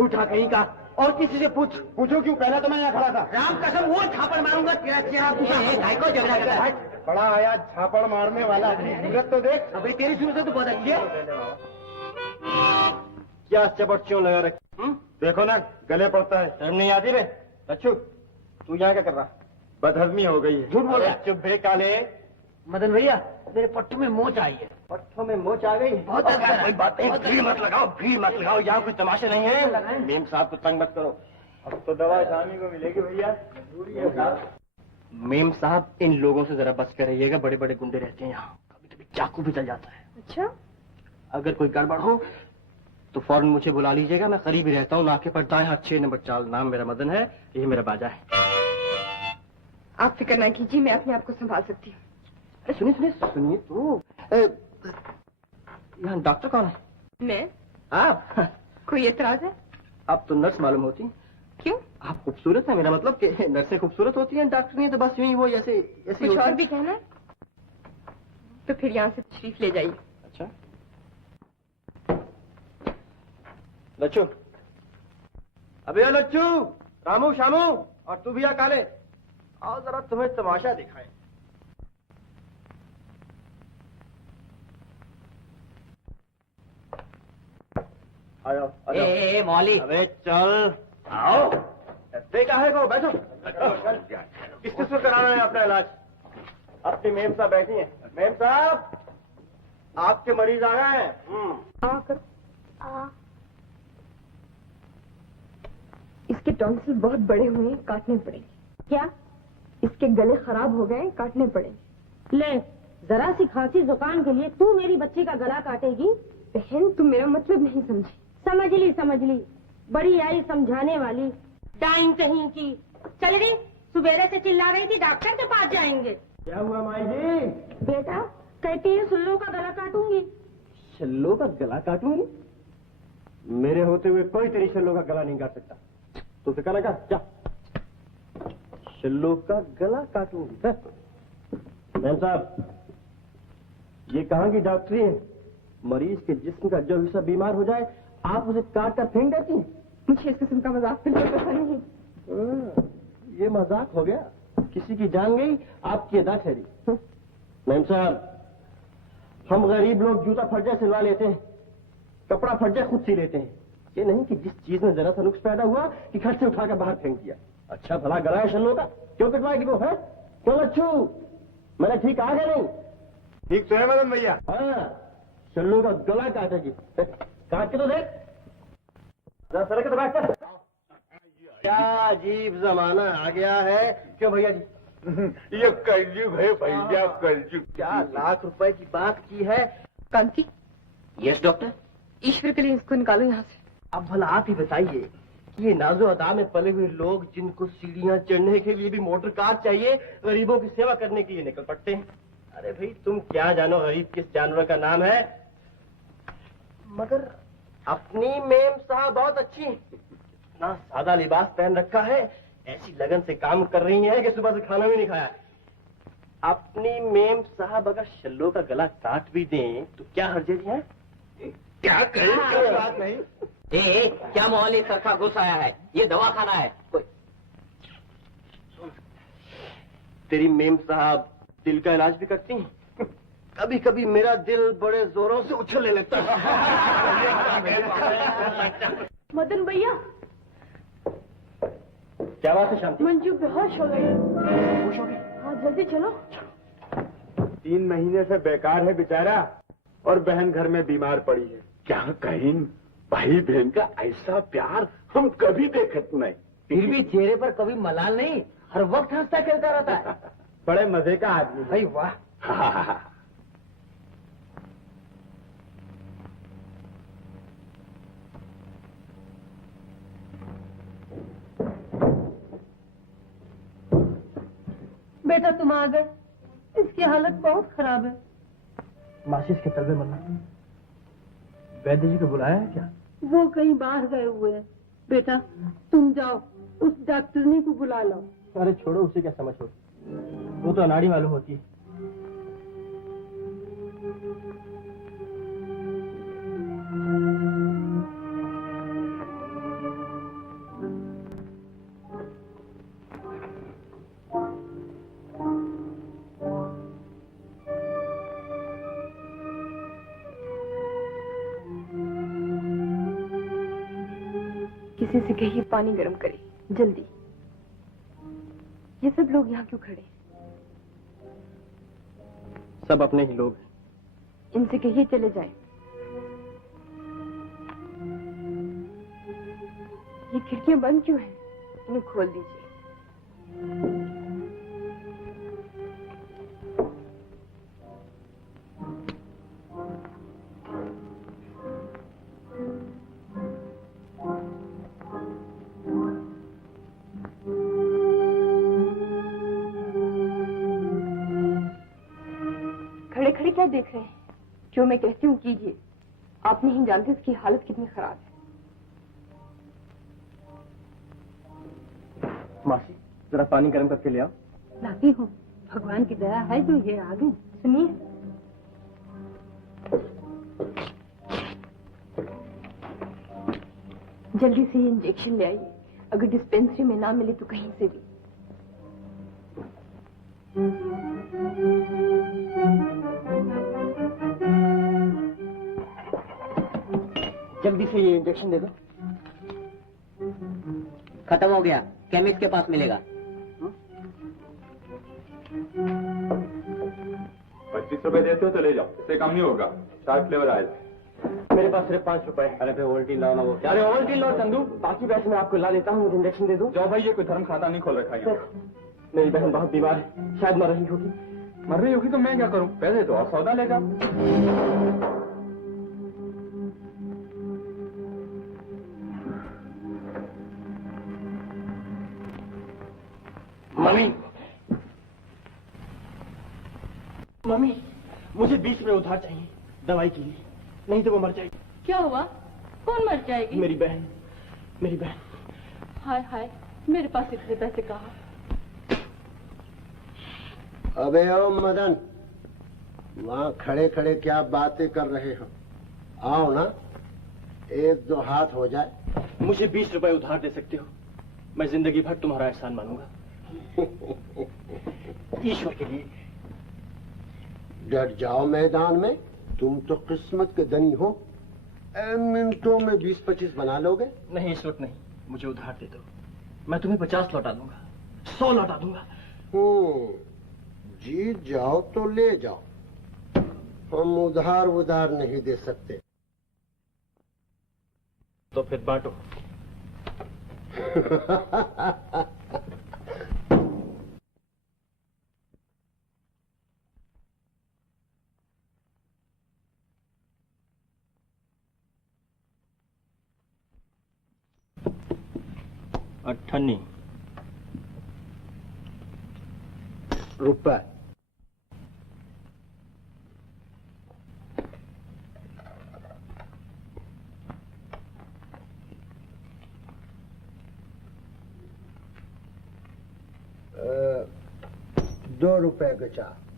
झूठा कहीं का। और किसी से पूछ। पूछो क्यों, पहला तो मैं यहाँ खड़ा था। राम कसम वो थापड़ मारूंगा तेरा चेहरा दूसरा। को झगड़ा करता है। बड़ा आया झापड़ मारने वाला, सूरत तो देख। अभी तेरी सूरत तो बहुत अच्छी है। क्या चपट क्यों लगा रखी? देखो ना गले पड़ता है। शर्म नहीं आती रे? अच्छू तू यहाँ क्या कर रहा? बदहजमी हो गई है। झूठ बोल रहा है। चुप भे काले। मदन भैया मेरे पट्टू में मोच आई है। पट्टों में मोच आ गई? बहुत कोई बात नहीं, भीड़ मत लगाओ, भीड़ मत लगाओ, यहाँ कोई तमाशा नहीं है। मेम साहब को तंग मत करो। अब तो दवा शामी को मिलेगी भैया, जरूरी है साहब। मेम साहब इन लोगों से जरा बच कर रहिएगा, बड़े बड़े गुंडे रहते हैं यहाँ, कभी कभी चाकू भी चल जाता है। अच्छा, अगर कोई गड़बड़ हो तो फौरन मुझे बुला लीजिएगा, मैं करीब ही रहता हूँ, नाके पर दाएं हाथ 6 नंबर चाल। नाम मेरा मदन है, यही मेरा बाजा है। आप फिक्र ना कीजिए, मैं अपने आप को संभाल सकती हूँ। सुनिए सुनिए सुनिए तो, यहाँ डॉक्टर कौन है? मैं? आप? कोई एतराज है? आप तो नर्स मालूम होती हैं। क्यों? आप खूबसूरत हैं, मेरा मतलब कि नर्सें खूबसूरत होती हैं, डॉक्टर नहीं तो बस यूं ही वो ऐसे ऐसे कुछ और भी कहना है? तो फिर यहाँ से तशरीफ ले जाइए। अच्छा लच्चू, अबे लच्चू, रामू शामू और तू भी आ काले, आओ जरा तुम्हें तमाशा दिखाएं। आओ ए मौली। अबे चल आओ। देखा है को बैठो। किस को कराना है अपना इलाज? अपनी मेम साहब बैठी हैं। मेम साहब आपके मरीज आ गए हैं। इसके टॉन्सिल बहुत बड़े हुए हैं, काटने पड़ेंगे। क्या? इसके गले खराब हो गए, काटने पड़ेंगे। ले, जरा सी खांसी जुकाम के लिए तू मेरी बच्ची का गला काटेगी? बहन तुम मेरा मतलब नहीं समझी। समझ ली, बड़ी आई समझाने वाली, टाइम कहीं की। चल रही, सुबेरे से चिल्ला रही थी डॉक्टर के पास जाएंगे। क्या हुआ माई जी? बेटा कहती है सुल्लो का गला काटूंगी। शल्लो का गला काटूंगी? मेरे होते हुए कोई तेरी शल्लो का गला नहीं काट सकता। तो फिर कहना क्या? शल्लो का गला काटूंगी? मैम साहब ये कहाँ की डॉक्टरी है? मरीज के जिस्म का जो हिस्सा बीमार हो जाए आप उसे काट कर फेंक देती हैं। मुझे इस किस्म का मजाक बिल्कुल पसंद नहीं। ये मजाक हो गया, किसी की जान गई, आपकी अदा ठहरी। मैम साहब हम गरीब लोग जूता फर्जा सिलवा लेते हैं, कपड़ा फर्जा खुद सी लेते हैं, ये नहीं कि जिस चीज में जरा सा नुक्स पैदा हुआ कि घर से उठाकर बाहर फेंक दिया। अच्छा भला गला है शल्लो का, क्यों कटवाएगी वो है? क्यों अच्छू मैंने ठीक आ गया नहीं? ठीक तो है मदन भैया। हाँ शल्लो का गला काटेगी, काट के तो देख। सड़क तो बैठ कर। क्या अजीब जमाना आ गया है। क्यों भैया जी? ये कलयुग है भैया, कलयुग। क्या लाख रुपए की बात की है? कांति, यस डॉक्टर। ईश्वर के लिए इसको निकालो यहाँ से। अब भला आप ही बताइए कि ये नाजो अदा में पले हुए लोग जिनको सीढ़ियां चढ़ने के लिए भी मोटर कार चाहिए, गरीबों की सेवा करने के लिए निकल पड़ते हैं। अरे भाई तुम क्या जानो गरीब किस जानवर का नाम है? मगर अपनी मेम साहब बहुत अच्छी, इतना सादा लिबास पहन रखा है, ऐसी लगन से काम कर रही हैं कि सुबह से खाना भी नहीं खाया है। अपनी मेम साहब अगर शल्लो का गला काट भी दें तो क्या हर्ज है? क्या करें? कोई बात नहीं। क्या मौली सरखा घुस आया है, ये दवा खाना है। तेरी मेम साहब दिल का इलाज भी करती हैं? कभी कभी मेरा दिल बड़े जोरों से उछलने लगता है। मदन भैया, क्या बात है शांति? मंजू बेहोश हो गई। खुश हो गई? हाँ जल्दी चलो। 3 महीने से बेकार है बेचारा, और बहन घर में बीमार पड़ी है। क्या कहीं भाई बहन का ऐसा प्यार हम कभी देखत नहीं। फिर भी चेहरे पर कभी मलाल नहीं, हर वक्त हंसता खेलता रहता है। बड़े मजे का आदमी भाई वाह। बेटा तुम आ गए, इसकी हालत बहुत खराब है। माचिस के तलबे मरना। वैद्य जी को बुलाया है क्या? वो कहीं बाहर गए हुए हैं। बेटा तुम जाओ, उस डॉक्टरनी को बुला लो। अरे छोड़ो, उसे क्या समझ हो, वो तो अनाड़ी मालूम होती है। किसी से कहिए पानी गर्म करे, जल्दी। ये सब लोग यहाँ क्यों खड़े? सब अपने ही लोग हैं। इनसे कहिए चले जाएं। ये खिड़कियां बंद क्यों हैं? इन्हें खोल दीजिए। खड़े खड़े क्या देख रहे हैं? जो मैं कहती हूँ कीजिए। आप नहीं जानते इसकी हालत कितनी खराब है। मासी, जरा पानी गर्म करके ले आओ। लाती हूँ। भगवान की दया है जो ये आ गई। सुनिए, जल्दी से ये इंजेक्शन ले आइए। अगर डिस्पेंसरी में ना मिले तो कहीं से भी। जल्दी से ये इंजेक्शन दे दो। खत्म हो गया, केमिस्ट के पास मिलेगा। 25 रुपए देते हो तो ले जाओ, इससे कम नहीं होगा। 4 फ्लेवर आए। मेरे पास सिर्फ 5 रुपए। अरे फिर ओवल्टीन लाओ ना वो। अरे ओवल्टीन लो चंदू, बाकी पैसे मैं आपको ला देता हूँ, मुझे इंजेक्शन दे दो। जाओ भाई, ये कोई धर्म खाता नहीं खोल रखा है। मेरी बहन बहुत बीमार है, शायद मर रही होगी। मर रही होगी तो मैं क्या करूं? पैसे तो और सौदा ले जाओ। मम्मी, मम्मी, मुझे 20 रुपए उधार चाहिए दवाई के लिए, नहीं तो वो मर जाएगी। क्या हुआ? कौन मर जाएगी? मेरी बहन, मेरी बहन। हाय हाय, मेरे पास इतने पैसे कहाँ? अबे ओ मदन, वहाँ खड़े खड़े क्या बातें कर रहे हो? आओ ना, 1-2 हाथ हो जाए। मुझे 20 रुपए उधार दे सकते हो? मैं जिंदगी भर तुम्हारा एहसान मानूंगा। ईश्वर के लिए। डट जाओ मैदान में, तुम तो किस्मत के धनी हो। मिनटों में 20-25 बना लोगे। नहीं, इस वक्त नहीं, मुझे उधार दे दो। मैं तुम्हें 50 लौटा दूंगा, 100 लौटा दूंगा। जीत जाओ तो ले जाओ, हम उधार नहीं दे सकते। तो फिर बांटो। अट्ठानी रुपए। ₹2 का चार।